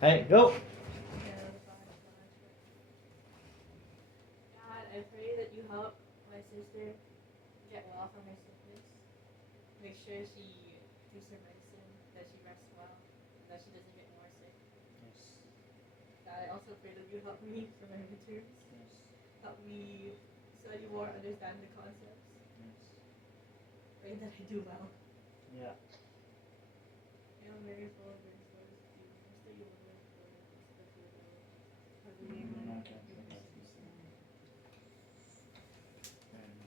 Hey, go. God, I pray that you help my sister get well from her sickness. Make sure she takes her medicine, that she rests well, and that she doesn't get more sick. Yes. God, I also pray that you help me for my midterms. Yes. Help me study more, understand the concepts. Yes. Pray that I do well. Yeah. Hail Mary, full of grace, Lord is with you. Blessed are you among women, and blessed is the fruit of your womb. Holy Mary, Mother of God, pray for us sinners.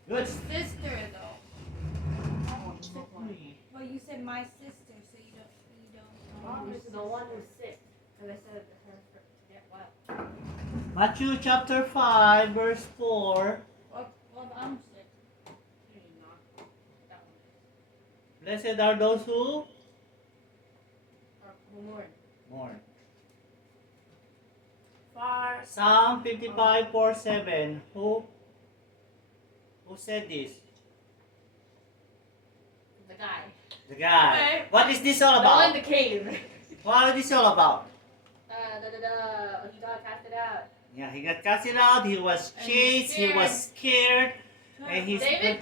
Good. Sister though. Exactly. Well, you said my sister, so you don't. Mom is the one who's sick. Because I said her to get well. Matthew chapter 5, verse 4. Well, I'm sick. You're not. That one is. Blessed are those who Who mourn? mourn. Far. Psalm 55, 4, 7. Who said this? The guy. The guy. Okay. What is this all The one in about? the cave. What is this all about? He got casted out. Yeah, he got casted out, he was And chased, he was scared, and he's David?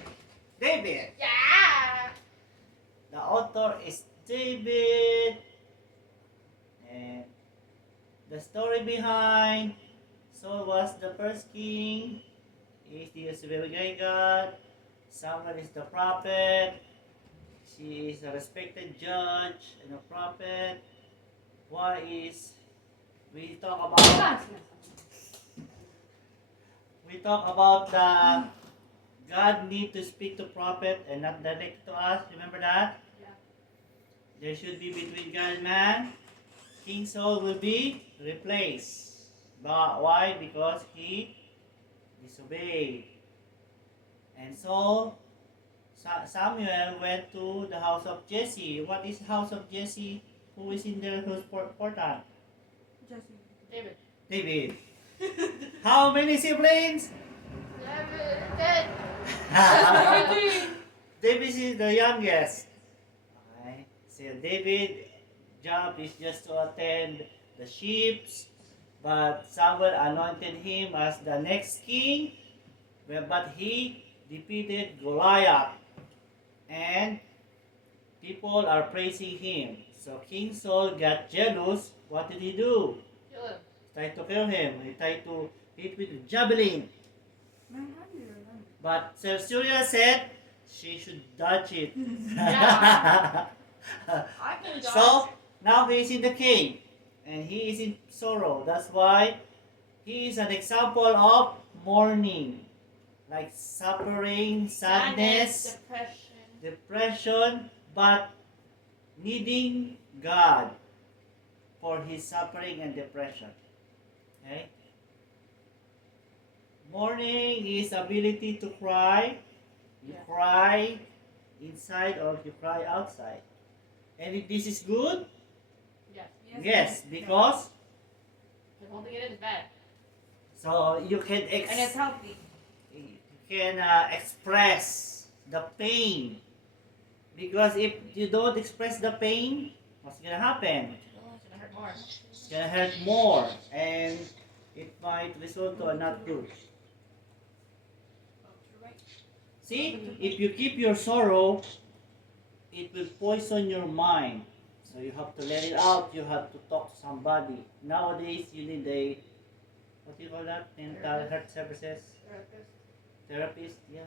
David. Yeah. The author is David. And the story behind Saul was the first king. He is the very God. Samuel is the prophet. She is a respected judge and a prophet. What is we talk about the God need to speak to prophet and not direct to us. Remember that? Yeah. There should be between God and man. King Saul will be replaced. But why? Because he disobeyed. And so Samuel went to the house of Jesse. What is house of Jesse? Who is in there? Who's important? Jesse. David. David. How many siblings? 10. David is the youngest. Okay. So David's job is just to attend the sheep, but Samuel anointed him as the next king. But he defeated Goliath, and people are praising him. So King Saul got jealous. What did he do? Kill him. Tried to kill him. He tried to hit with a javelin. Man, how do you remember? But Sir Surya said she should dodge it. Yeah. I can dodge. So now he is in the cave and he is in sorrow. That's why he is an example of mourning, like suffering, sadness, depression, but needing God for his suffering and depression. Okay? Mourning is ability to cry. You cry inside or you cry outside. And if this is good? Yes. Yes, because Holding it in is bad. so you can And it's healthy. express the pain. Because if you don't express the pain, what's gonna happen? It's gonna hurt more. It's gonna hurt more, and it might result to a not good. See, if you keep your sorrow, it will poison your mind. So you have to let it out. You have to talk to somebody. Nowadays, you need a what do you call that? Mental health services therapist. Yeah.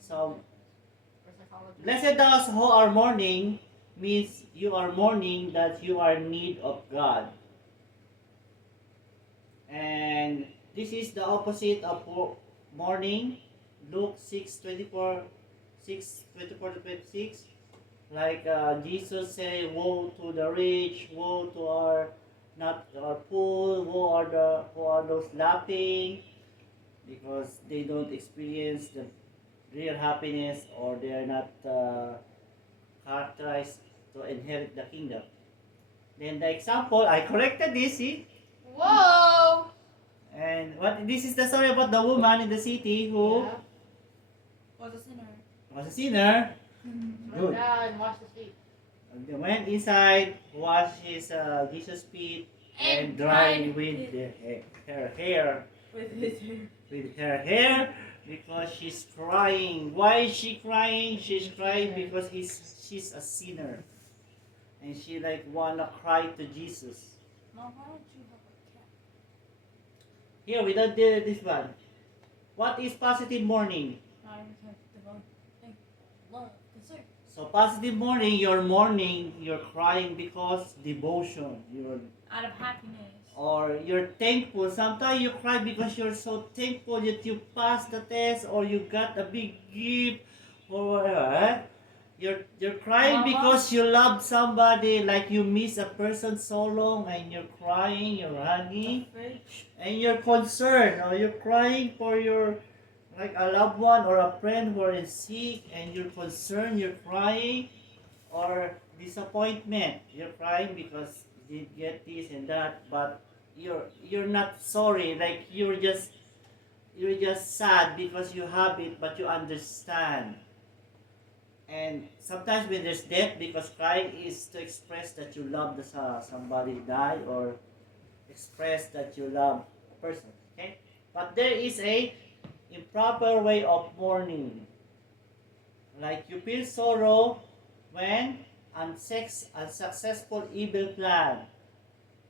So Or psychologist. blessed those who are mourning means you are mourning that you are in need of God. And this is the opposite of mourning. Luke 6:24, 6:24 to 26. Like Jesus said, "Woe to the rich, woe to our not our poor, who are those laughing, because they don't experience the real happiness or they are not characterized to inherit the kingdom." Then the example, I corrected this, see? Whoa! And what this is the story about the woman in the city who Yeah. Was a sinner. was a sinner. Went Good. down and washed his feet. And they went inside, washed Jesus' feet, and dried with her hair. With his hair. With her hair, because she's crying. Why is she crying? She's crying because she's a sinner, and she like wanna cry to Jesus. Mom, why don't you have a cat? Here we don't do this one. What is positive morning? I have devotion, faith, love, concern. So positive morning, you're crying because devotion. You're Out of happiness. or you're thankful. Sometimes you cry because you're so thankful that you passed the test or you got a big gift or whatever. Eh? You're crying Mama? because you love somebody, like you miss a person so long and you're crying, you're hugging, and you're concerned or you're crying for your like a loved one or a friend who is sick and you're concerned, you're crying, or disappointment. You're crying because you didn't get this and that, but you're not sorry. Like you're just sad because you have it, but you understand. And sometimes when there's death, because crying is to express that you love somebody died or express that you love a person. Okay, but there is a improper way of mourning. Like you feel sorrow when unsuccessful evil plan.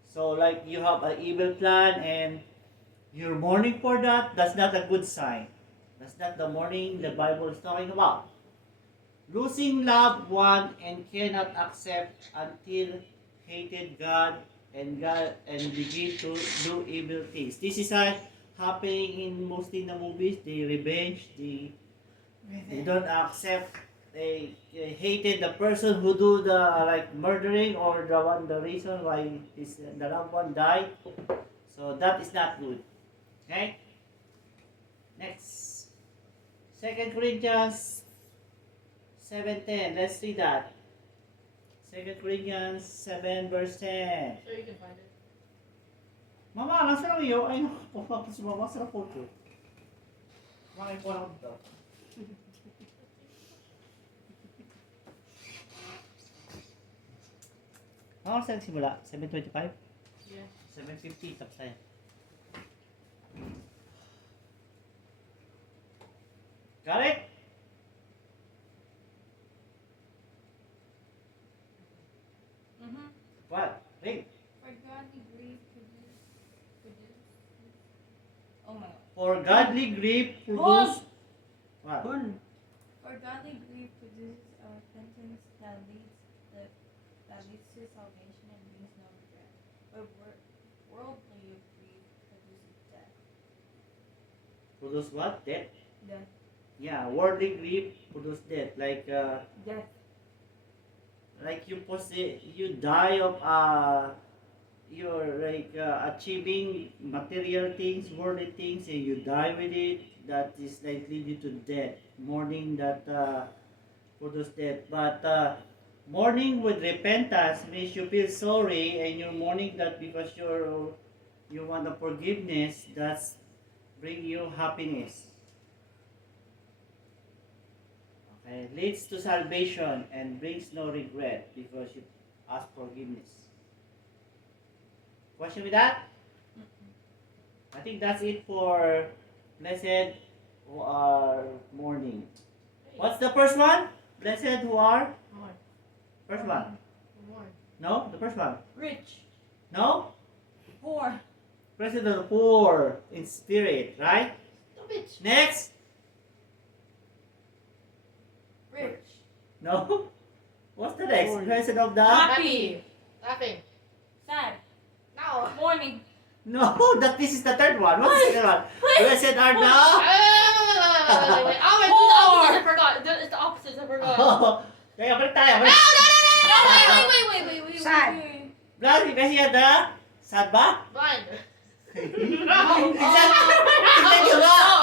So like you have an evil plan and you're mourning for that, that's not a good sign. That's not the mourning the Bible is talking about. Losing loved one and cannot accept until hated God and begin to do evil things. This is happening in mostly in the movies. They revenge, they don't accept, they hated the person who do the like murdering or the reason why the loved one died. So that is not good. Okay? Next. 2 Corinthians 7:10. Let's read that. 2 Corinthians 7 verse 10. So you can find it. Mama, nasa lang iyo? Ay, naku, si mama sa photo. Mama, ikaw lang ito. Mama, saan simula? 7:25? Yeah. 7:50, tapos tayo. Got it? Mm-hmm. What? Read. For godly grief produce. Oh my god. For godly grief produce. What? For godly grief produces a repentance that leads to salvation and brings no regret. But worldly grief produces death. Produce what? Death? Death. Yeah, worldly grief produce death. Death. Like you die of you're like achieving material things, worldly things, and you die with it. That is like lead you to death. Mourning that produce death. But mourning with repentance means you feel sorry and you're mourning that because you want the forgiveness. That's bring you happiness. Okay, leads to salvation and brings no regret because you ask forgiveness. Question with that? I think that's it for blessed who are mourning. What's the first one? Blessed who are? More. First one. More. No? The first one. Rich. No? Poor. Blessed are the poor in spirit, right? The bitch. Next? Rich. No? What's the next? Poor. Blessed of the? Happy. Laughing. Sad. No. Mourning. No, this is the third one. What's the second one? Blessed are the? Wait. Oh, wait, it's the opposite. I forgot. It's the opposite. I forgot. Oh, kaya balik tayo. No, no, no, no, no, Wait. Sad. Blessed kasi yan the? Sad ba? Blind. Tignan nyo nga.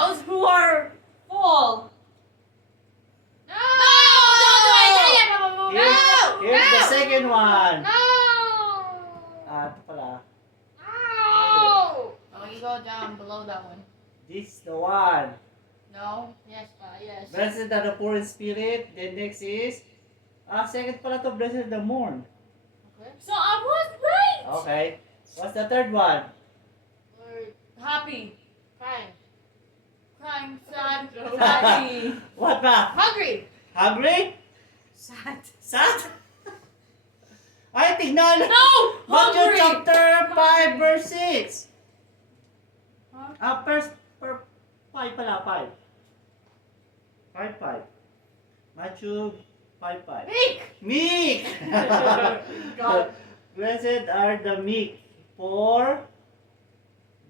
Those who are full. No. Here's the second one. No. Ito pala. No. Oh, you go down below that one. This is the one. No. Yes. Yes. Blessed are the poor in spirit. Then next is Second pala to, blessed the mourn. Okay. So I was right. Okay. What's the third one? Or Happy, crying. crying, sad, No. happy, What ba? Hungry. Hungry? sad. Sad? Ay, tignan! No, Matthew hungry. chapter 5 verse 6. Huh? First, 5 pala, 5. 5. Matthew 5. Meek. Meek! God. Blessed are the meek, for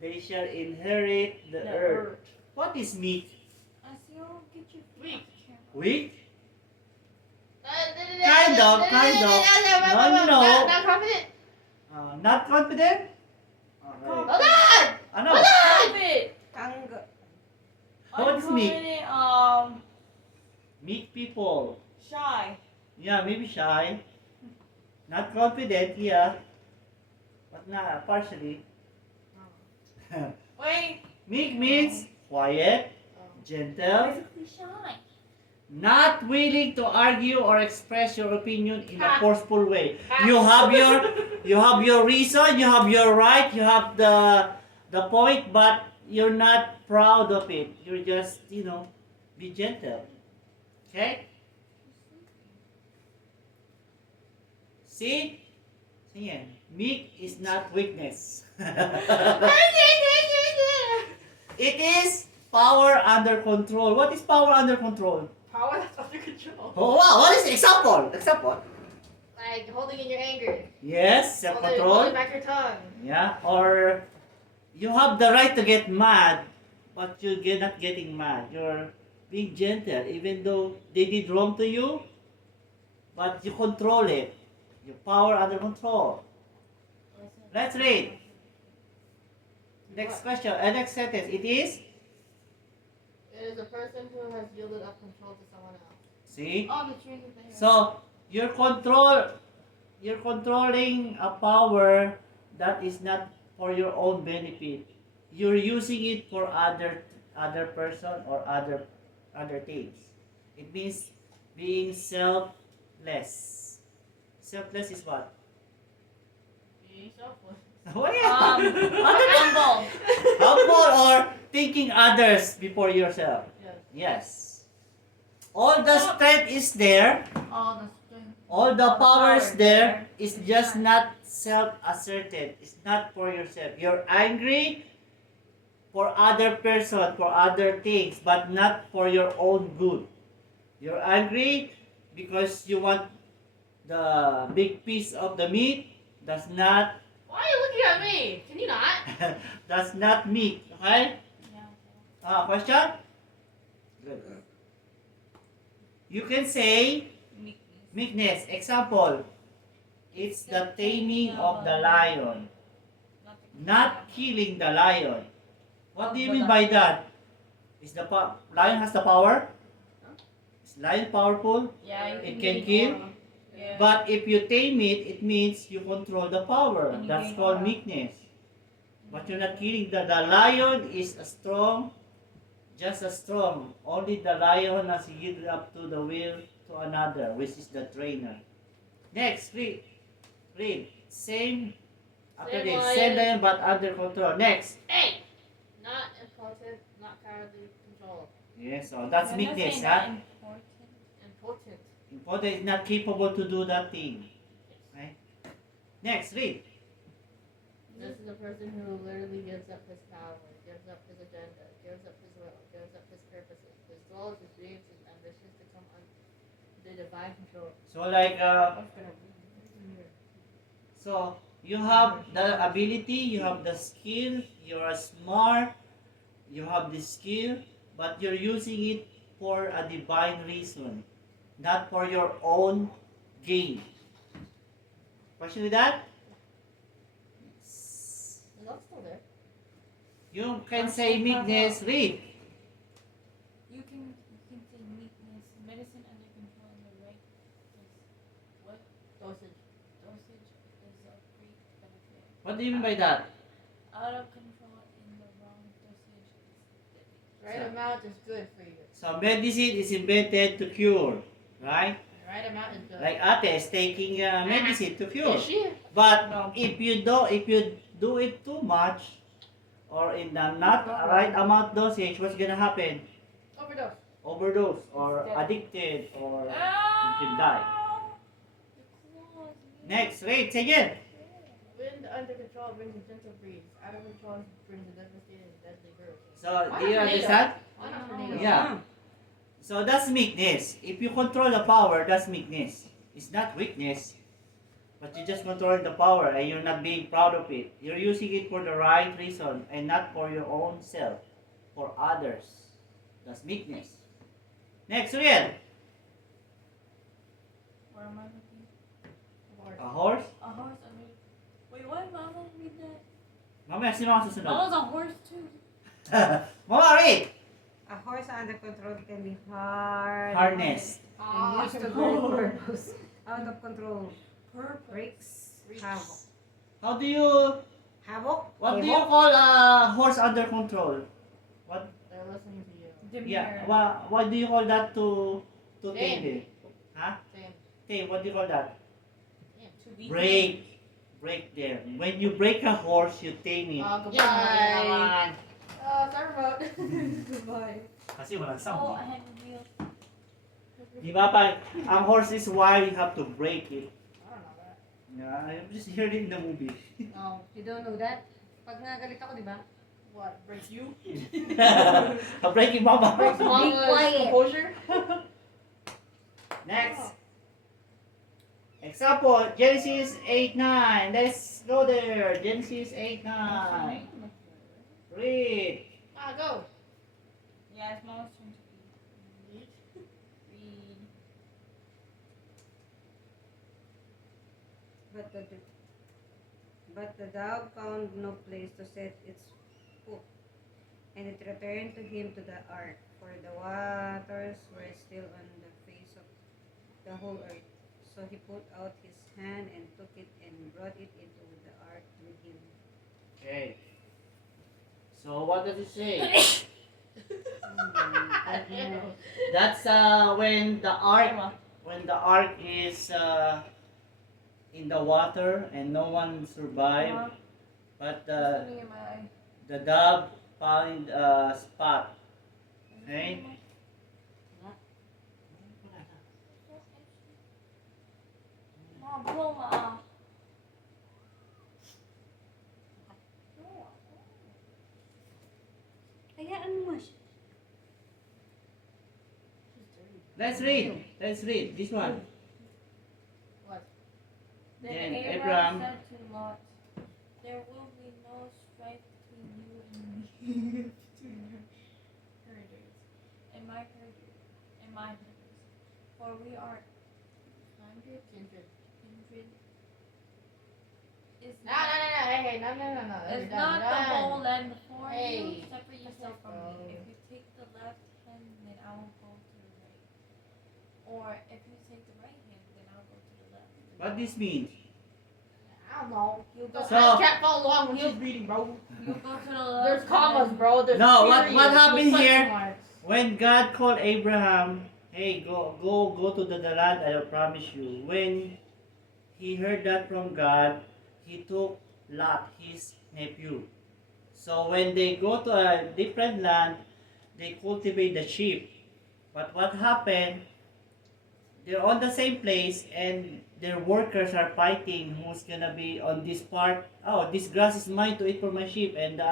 they shall inherit the earth. What is meek? As you get your Weak. Weak? Kind of. No. Not confident. Not confident? Okay. Hold on. Ano? Hold on. Stupid. Kang. What is meek? Meek people. Shy. Yeah, maybe shy. Not confident, yeah. But not partially. Wait. Meek means quiet, gentle, Basically shy. not willing to argue or express your opinion in a forceful way. Ha. You have your reason, you have your right, you have the point, but you're not proud of it. You're just, be gentle. Okay? See? Sige. Meek is not weakness. It is power under control. What is power under control? Power that's under control. Oh wow, what is example? Example. Like holding in your anger. Yes, Holding self-control. back your tongue. Yeah, or you have the right to get mad, but you're not getting mad. You're being gentle, even though they did wrong to you, but you control it. Your power under control. Let's read. Next question, next sentence. It is? It is a person who has yielded up control to someone else. See? Oh, the trees are there. So, you're controlling a power that is not for your own benefit. You're using it for other person or other things. It means being selfless. Selfless is what? Being selfless. What is Humble. humble or thinking others before yourself. Yes. Yes. All the strength is there. All the strength. All the powers power there is just not self-asserted. It's not for yourself. You're angry for other person, for other things, but not for your own good. You're angry because you want the big piece of the meat. That's not Why are you looking at me? Can you not? that's not meat. Okay? Yeah. Question? Good. You can say Meekness. meekness. Example. It's the taming of the lion, not killing the lion. What do you mean by that? Is the lion has the power? Is lion powerful? Yeah, you It can can gain kill? aura. Yeah. But if you tame it, it means you control the power. And you That's gain called aura. meekness. But you're not killing the lion is a strong, just as strong. Only the lion has yielded up to the will to another, which is the trainer. Next, read. Same. After Same this, lion. same lion but under control. Next. Hey! Not impotent, not cowardly, control. Yes, so that's You're not meekness, saying huh? that important. Important. Important is not capable to do that thing. Right? Next, read. This is a person who literally gives up his power, gives up his agenda, gives up his will, gives up his purposes, his goals, his dreams, his ambitions to come under divine control. So like, I'm gonna read here. so you have the ability, you have the skill, you are smart, you have the skill, but you're using it for a divine reason, not for your own gain. Question with that? Is that still there? You can say meekness, read. You can say meekness, medicine under control in the right dose. What Dosage. dosage is of great benefit. What do you mean by that? Out of control in the wrong dosage is deadly. Right amount is good for you. So medicine is invented to cure, right? right amount is good. Like Ate is taking medicine to cure. Is she? But No. if you do it too much, or in the not right amount dosage, what's gonna happen? Overdose. Overdose or addicted or you can die. Next, wait, say again. Wind under control brings a gentle breeze. Out of control brings a devastating and deadly hurricane. So Why do not you tornado? understand? Why not tornado? Yeah. So that's meekness. If you control the power, that's meekness. It's not weakness. But you just controlling the power and you're not being proud of it. You're using it for the right reason and not for your own self, for others. That's meekness. Next, Uriel. Where am I looking? A horse? A horse, I mean. Wait, what? Mama, read that. Mamaya, sino ang susunod? Mama's a horse too. Mama, read! A horse under control can be hard Harness. and used to great purpose. Out of control, Purple. breaks havoc. How do you, Havoc? what do you call a horse under control? They're listening to you. Yeah, what do you call that to tame Tame. it? Huh? Same. Tame, what do you call that? To be Break. Break them. When you break a horse, you tame it. Goodbye. Yan! Sorry about. Goodbye. Kasi walang Oh, sound. I had a wheel. Di ba pa, ang horse is why you have to break it. I don't know that. Yeah, I just heard it in the movie. Oh, you don't know that? Pag nagalit ako, di ba? What? Break you? A breaking mama. Breaks mama's quiet. composure? Next. Example, Genesis 8:9. Let's go there. Genesis 8:9. Read. Go. Yeah, it's Mama's turn to read. Read. But the dog found no place to set its foot, and it returned to him to the ark, for the waters were still on the face of the whole earth. So he put out his hand and took it and brought it into the ark with him. Okay. So what does it say? That's when the ark is in the water and no one survived, but Something in my eye. the dove found a spot. Okay. Mom, blow my Hayaan mo siya. Let's read. Let's read this one. What? Then Then Abraham Abraham- said to Lot, there will be no strife between you and me, between your herders and my herders, for we are Kindred. kindred. Is No. Hey, no. Is You're not done. the whole land before Hey. you? Separate yourself from me. If you take the left hand, then I will go to the right. Or if you take the right hand, then I'll go to the left. What this means? I don't know. You'll go. So- I can't follow along when she's reading, bro. You'll go to the left. There's and commas, then- bro. There's No, what periods, happened there's here? question marks. When God called Abraham, hey, go to the land I will promise you. When he heard that from God, he took Lot, his nephew. So when they go to a different land, they cultivate the sheep. But what happened? They're on the same place and their workers are fighting who's gonna be on this part. Oh, this grass is mine to eat for my sheep, and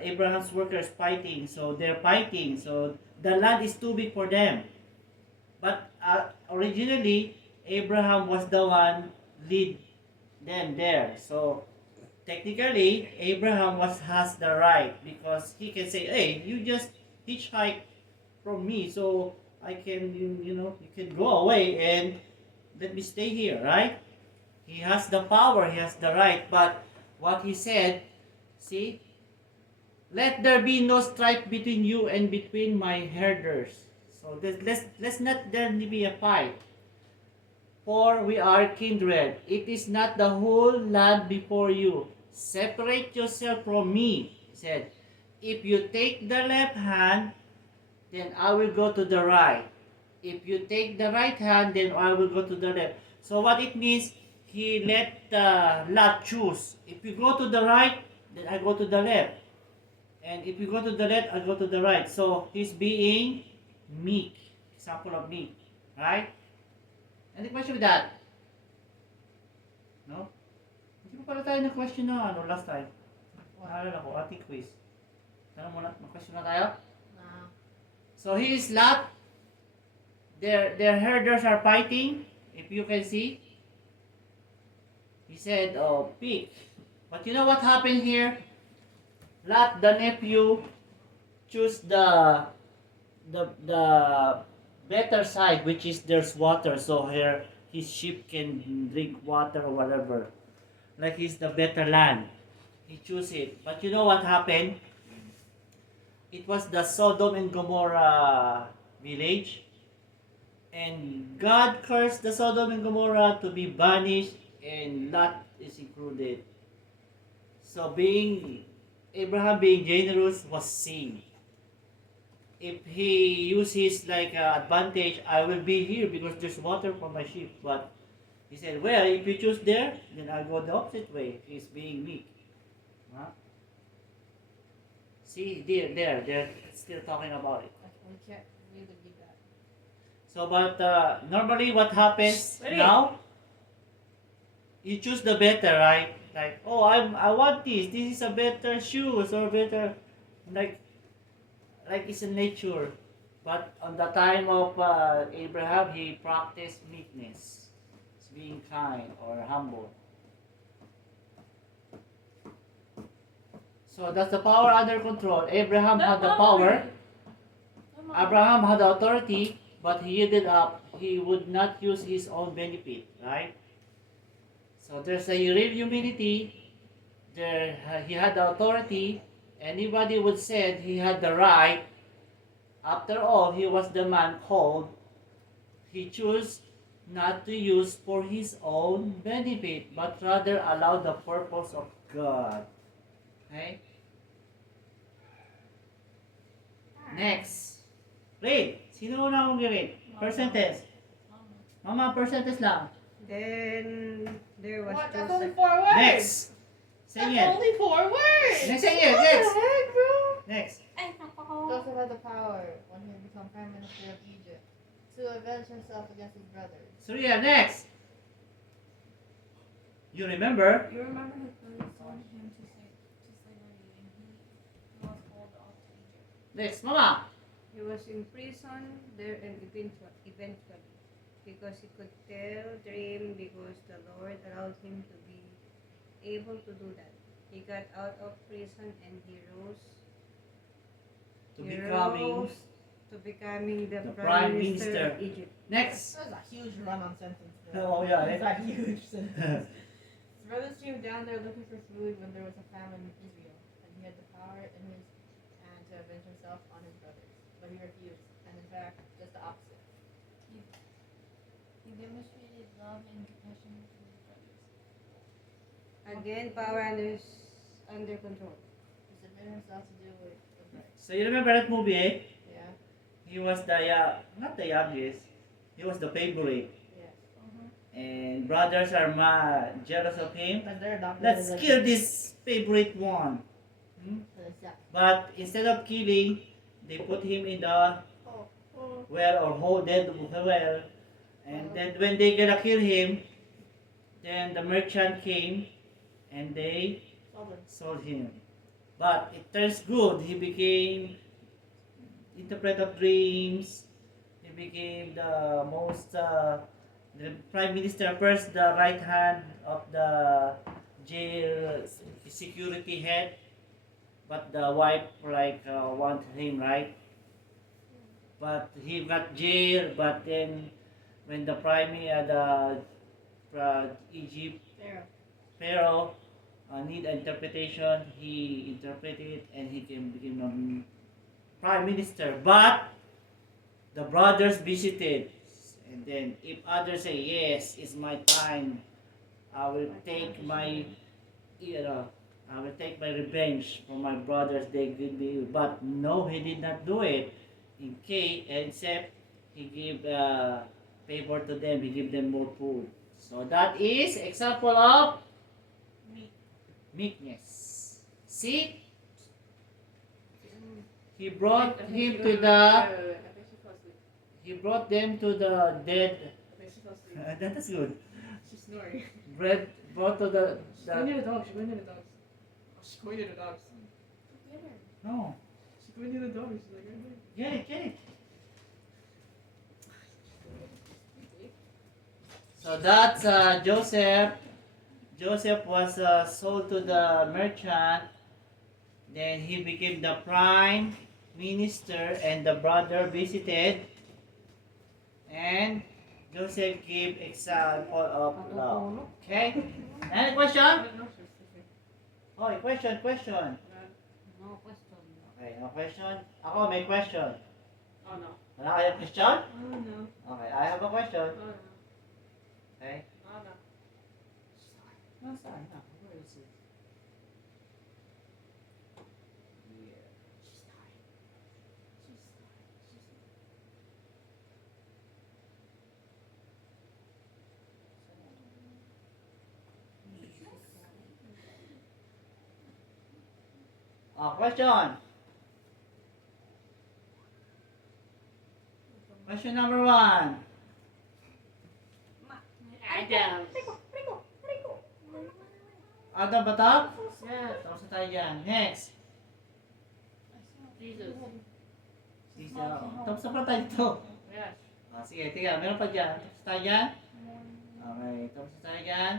Abraham's workers fighting. So they're fighting. So the land is too big for them. But originally, Abraham was the one lead them there. So technically, Abraham has the right because he can say, "Hey, you just hitchhike from me, so I can you can go away and let me stay here," right? He has the power, he has the right. But what he said, see, let there be no strife between you and between my herders. So let's not there be a fight. For we are kindred. It is not the whole land before you. Separate yourself from me, he said. If you take the left hand, then I will go to the right. if you take the right hand, then I will go to the left. So what it means, he let Lot choose. If you go to the right, then I go to the left. And if you go to the left, I go to the right. So he's being meek. Example of meek. Right? Any question with that? No? Hindi pa pala tayo na-question na last time. Naalala ko, ating quiz. Tanong mo na, question na tayo? No. So he is Lot. Their herders are fighting. If you can see. He said, oh, pig. But you know what happened here? Lot, the nephew, choose the better side, which is there's water, so here his sheep can drink water or whatever. Like he's the better land. He choose it. But you know what happened? It was the Sodom and Gomorrah village. And God cursed the Sodom and Gomorrah to be banished, and Lot is included. So Abraham being generous was sin. If he uses like advantage, I will be here because there's water for my sheep. But he said, well, if you choose there, then I'll go the opposite way. He's being meek. Huh? See, they're still talking about it. We can't really do that. So, but normally what happens Ready? now, you choose the better, right? Like, oh, I want this. This is a better shoes or better, like it's a nature. But on the time of Abraham, he practiced meekness, being kind or humble. So that's the power under control. Abraham had the power. Abraham had the authority, but he yielded up. He would not use his own benefit, right? So there's a real humility. There, he had the authority. Anybody would say he had the right. After all, he was the man called. He chose not to use for his own benefit, but rather allow the purpose of God. Okay? Next. Read. Sino una mong read? First sentence. Mama, first sentence lang. Then there was What? That's Joseph. only 4 words. Next. Sing That's it. only 4 words. Next, sing it. What Next. the heck, bro? Next. Joseph had the power when he had become prime minister of Egypt to avenge himself against his brothers. Surya, next. You remember? You remember his brothers told him to slavery, and he was called off to Egypt. Next, Mama. He was in prison there and eventually because he could tell dream because the Lord allowed him to be able to do that. He got out of prison and he rose To becoming to becoming the the prime minister of Minister. Egypt. next. That was a huge run-on sentence. Oh yeah. That's Eh? a huge sentence. His brothers came down there looking for food when there was a famine in Israel, and he had the power in his hand to avenge himself on his brothers. But he refused, and in fact, just the opposite. He demonstrated love and compassion to his brothers. Again, power under control. He submitted himself to do what was right. So you remember that movie? Eh? Yeah. He was the not the youngest. He was the favorite, Yes. and brothers are jealous of him. Because they're adopted. Let's kill this favorite one. Hmm? But instead of killing, they put him in the well or hold dead well. And then when they gonna kill him, then the merchant came and they sold him. But it turns good. He became interpreter of dreams. He became the most the prime minister first, the right hand of the jail security head. But the wife want him, right? But he got jail. But then when the Egypt Pharaoh need interpretation, he interpreted and he became a prime minister. But the brothers visited, and then if others say yes, it's my time, I will take my I will take my revenge for my brothers. They give me, but no, he did not do it. Except he give favor to them. He give them more food. So that is example of meekness. See, he brought him to the. I think she fell asleep. He brought them to the dead. I think she fell asleep. That is good. She's snoring. Brought to the. She's going near the dogs. She's going near the dogs. Oh, she's going near the dogs. No. She's going near the dogs. She's like, right there. Get it, get it. So that's Joseph. Joseph was sold to the merchant. Then he became the prime minister, and the brother visited. And Joseph gave example of love. Okay? Any question? I don't know if she's sleeping. Oh, question. No question. Okay, no question. Ako may question. Oh no. Wala kayong question? Oh no. Okay, I have a question. Oh no. Okay? Oh no. Nasaan na? Where is it? Yeah. Question. Question number 1. Adam. Adam ba top? Yeah. Tapos na tayo dyan. Next. Jesus. Sisa. Tapos na pala tayo dito. Yeah. Sige, tiga. Meron pa dyan. Tapos na tayo dyan. Okay. Tapos na tayo dyan.